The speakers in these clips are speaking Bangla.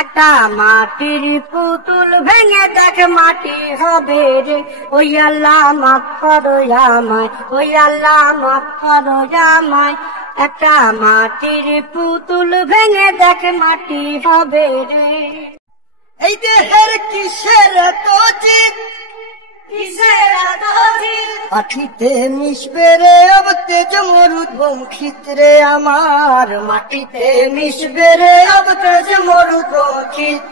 একটা মাটির পুতুল ভেঙে দেখ মাটি হবে রে। ওই আল্লাহ মাফ করো আমায়, ওই আল্লাহ মাফ করো আমায়। একটা মাটির পুতুল ভেঙে দেখ মাটি হবে রে। এই দেহের কিসের তো জিদ, কিসের এত জিদ, মাটিতে মিশবে রে অব তেজ মরুদ বংশিত রে আমার, মাটিতে মিশবে রে অব তেজ মরুদ বংশিত।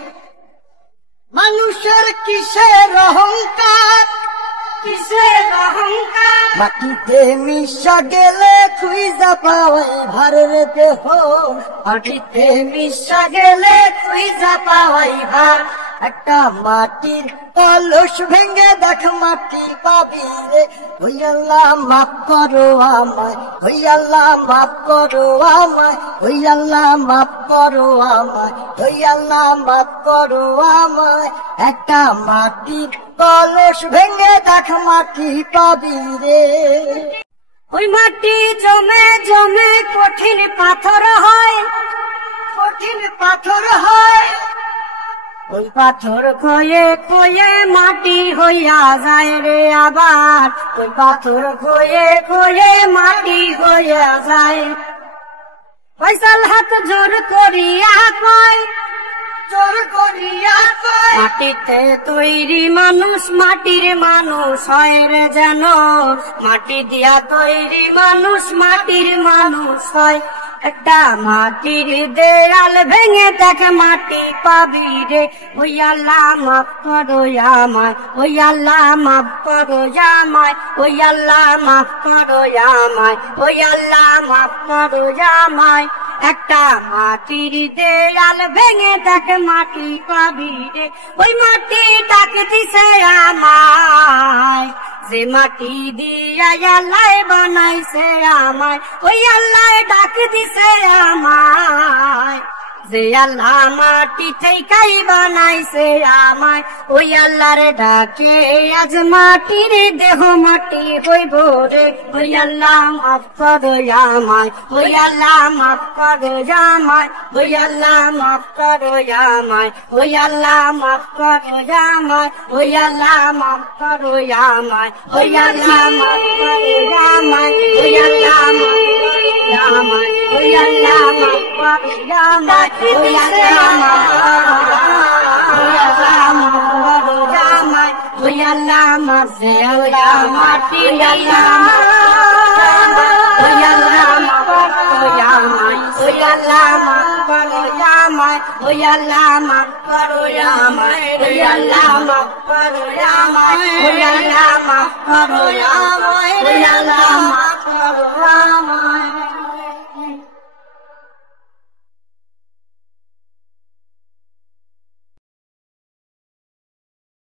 মানুষের কিসের অহংকার, কিসের অহংকার, মাটিতে মিশা গেলে খুঁজা পাওয়াই ভারের দেহ, মাটিতে মিশা গেলে খুঁজা পাওয়াই ভার। একটা মাটির কলস ভেঙে দেখ মাটি পাবি রে। ওই আল্লাহ মাফ করো আমায়, ওই আল্লাহ মাফ করো আমায়, ওই আল্লাহ মাফ করো আমায়, ওই আল্লাহ মাফ করো আমায়। একটা মাটির কলস ভেঙে দেখ মাটি পাবি রে। ওই মাটি জমে জমে কঠিন পাথর হয়, কঠিন পাথর হয়, ওই পাথর খয়ে খয়ে মাটি হইয়া যায় রে আবার, ওই পাথর খয়ে খয়ে মাটি হইয়া যায়। ফয়সাল হাত জোর করিয়া কয়, জোর করিয়া কয়, মাটিতে তৈরি মানুষ মাটির মানুষ হয় রে যেন, মাটি দিয়া তৈরি মানুষ মাটির মানুষ হয়। একটা মাটির দেয়াল ভেঙে দেখ মাটি পাবি রে। ওই আল্লাহ মাফ করো আমায়, ওই আল্লাহ মাফ করো আমায়, ওই আল্লাহ মাফ করো আমায়, ওই আল্লাহ মাফ করো আমায়। একটা মাটির দেয়াল ভেঙে দেখ মাটি পাবি রে। ওই মাটি ডাক দিছে আমায়, যে মাটি দিয়া আল্লাহ বানাইছে আমায়, ওই আল্লাহ ডাক দিছে আমায়, যে আল্লাহ মাটি থেকেই বানাইছে আমায়। ওই আল্লাহর ডাকে আজ মাটির দেহ মাটি হইব রে। ওই আল্লাহ মাফ করো আমায়, ওই আল্লাহ মাফ করো আমায়, ওই আল্লাহ মাফ করো আমায়, ওই আল্লাহ মাফ করো আমায়, ওই আল্লাহ মাফ করো আমায়, ওই আল্লাহ মাফ করো আমায়, ওই আল্লাহ মাফ করো আমায়, ওই আল্লাহ মাফ করো আমায়, ওই আল্লাহ মাফ করো আমায়, ওই আল্লাহ মাফ করো মাটি আল্লাহ, ওই আল্লাহ মাফ করো আমায়, ওই আল্লাহ মাফ করো আমায়, ওই আল্লাহ মাফ করো আমায়, ওই আল্লাহ মাফ করো আমায়, ওই আল্লাহ মাফ করো আমায়, ওই আল্লাহ